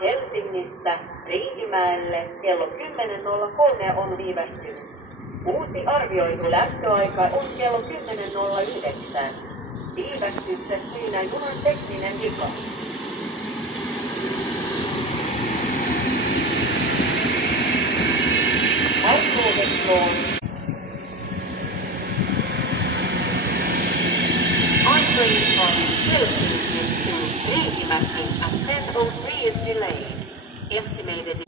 Helsingistä Riihimäelle kello 10.03 on viivästynyt. Uusi arvioitu lähtöaika on kello 10.09. Viivästyssä syynä junan tekninen vika. I'm waiting for Helsinki to Riihimäki at 10:03 is delayed. Estimated.